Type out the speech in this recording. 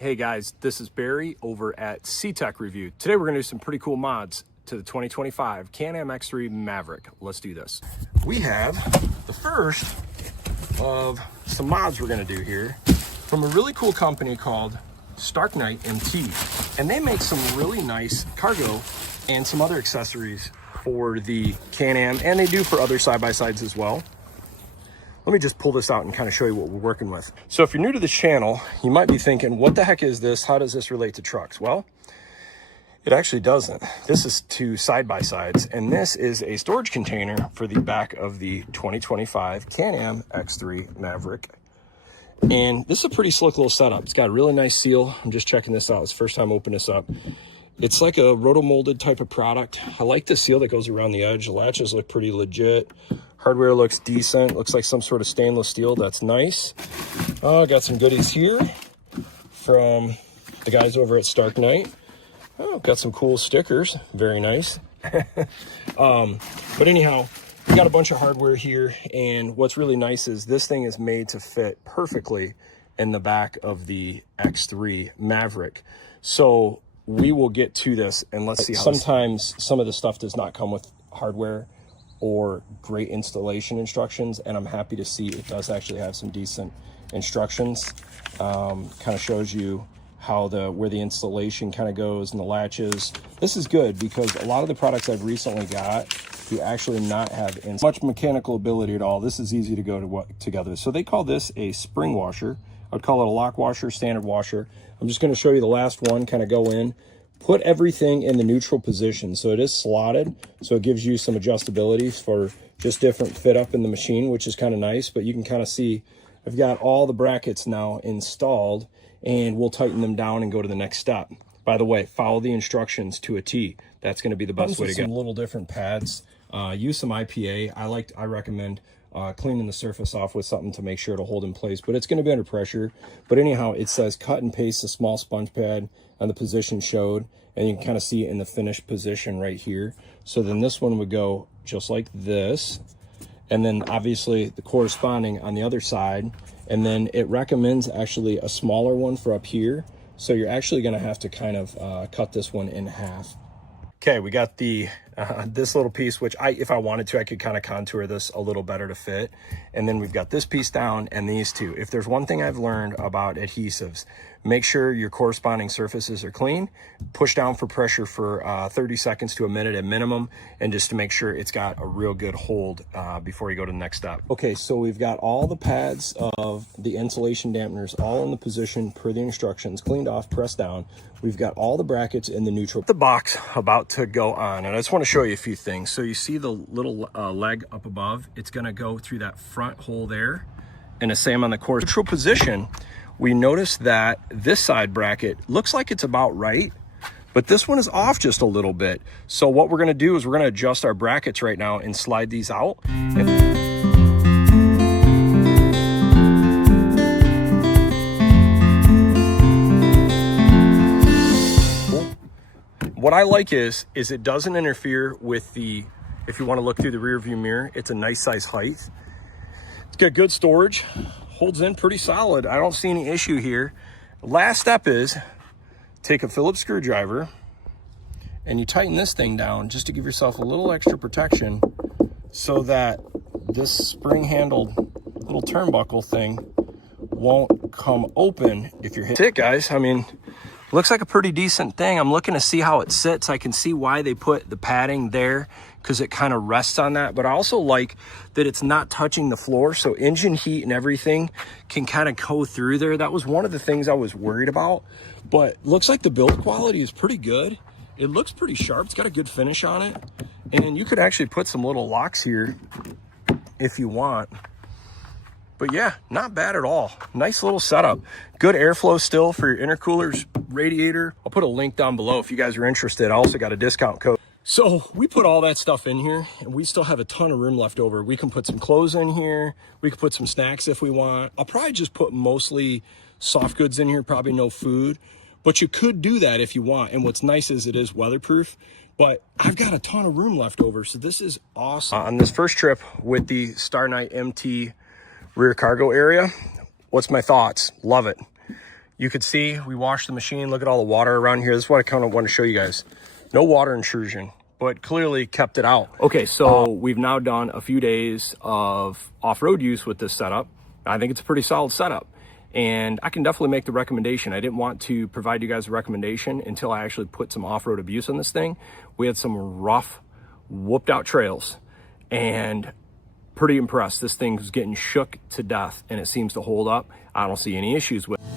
Hey guys, this is Barry over at CTECH-REVIEW. Today we're going to do some pretty cool mods to the 2025 Can-Am X3 Maverick. Let's do this. We have the first of some mods we're going to do here from a really cool company called StarknightMT. And they make some really nice cargo and some other accessories for the Can-Am, and they do for other side-by-sides as well. Let me just pull this out and kind of show you what we're working with. So if you're new to this channel, you might be thinking, what the heck is this? How does this relate to trucks? Well, it actually doesn't. This is to side-by-sides, and this is a storage container for the back of the 2025 Can-Am X3 Maverick. And this is a pretty slick little setup. It's got a really nice seal. I'm just checking this out. It's the first time I open this up. It's like a roto-molded type of product. I like the seal that goes around the edge. The latches look pretty legit. Hardware looks decent. Looks like some sort of stainless steel. That's nice. Got some goodies here from the guys over at StarkNight. Got some cool stickers. Very nice. But anyhow, we got a bunch of hardware here, and what's really nice is this thing is made to fit perfectly in the back of the X3 Maverick. So we will get to this, and let's see how sometimes some of the stuff does not come with hardware or great installation instructions, and I'm happy to see it does actually have some decent instructions. Kind of shows you how where the installation kind of goes and the latches. This is good because a lot of the products I've recently got do actually not have much mechanical ability at all. This is easy to go together. So they call this a spring washer. I would call it a lock washer, standard washer. I'm just going to show you the last one, kind of go in. Put everything in the neutral position. So it is slotted, so it gives you some adjustability for just different fit up in the machine, which is kind of nice. But you can kind of see I've got all the brackets now installed, and we'll tighten them down and go to the next step. By the way, follow the instructions to a T. That's going to be the best way to go. Some little different pads. Use some IPA. I recommend cleaning the surface off with something to make sure it'll hold in place, but it's going to be under pressure. But anyhow, it says cut and paste a small sponge pad on the position showed, and you can kind of see it in the finished position right here. So then this one would go just like this, and then obviously the corresponding on the other side, and then it recommends actually a smaller one for up here. So you're actually going to have to kind of cut this one in half. Okay, we got the this little piece, which if I wanted to, I could kind of contour this a little better to fit. And then we've got this piece down and these two. If there's one thing I've learned about adhesives, make sure your corresponding surfaces are clean. Push down for pressure for 30 seconds to a minute at minimum, and just to make sure it's got a real good hold before you go to the next step. Okay, so we've got all the pads of the insulation dampeners all in the position per the instructions, cleaned off, pressed down. We've got all the brackets in the neutral. The box about to go on, and I just want to show you a few things. So you see the little leg up above, it's going to go through that front hole there, and the same on the core. Neutral position, we notice that this side bracket looks like it's about right, but this one is off just a little bit. So what we're going to do is we're going to adjust our brackets right now and slide these out. What I like is it doesn't interfere with the, if you want to look through the rear view mirror, it's a nice size height. It's got good storage, holds in pretty solid. I don't see any issue here. Last step is take a Phillips screwdriver and you tighten this thing down just to give yourself a little extra protection so that this spring handled little turnbuckle thing won't come open if you're hit. That's it, guys. I mean, looks like a pretty decent thing. I'm looking to see how it sits. I can see why they put the padding there, because it kind of rests on that. But I also like that it's not touching the floor, so engine heat and everything can kind of go through there. That was one of the things I was worried about, but looks like the build quality is pretty good. It looks pretty sharp. It's got a good finish on it, and you could actually put some little locks here if you want. But yeah, not bad at all. Nice little setup. Good airflow still for your intercoolers, radiator. I'll put a link down below if you guys are interested. I also got a discount code. So we put all that stuff in here, and we still have a ton of room left over. We can put some clothes in here. We can put some snacks if we want. I'll probably just put mostly soft goods in here, probably no food. But you could do that if you want. And what's nice is it is weatherproof. But I've got a ton of room left over, so this is awesome. On this first trip with the StarknightMT rear cargo area, what's my thoughts? Love it. You could see we washed the machine. Look at all the water around here. This is what I kind of want to show you guys. No water intrusion, but clearly kept it out. Okay, so we've now done a few days of off-road use with this setup. I think it's a pretty solid setup, and I can definitely make the recommendation. I didn't want to provide you guys a recommendation until I actually put some off-road abuse on this thing. We had some rough, whooped out trails, and pretty impressed. This thing's getting shook to death, and it seems to hold up. I don't see any issues with it.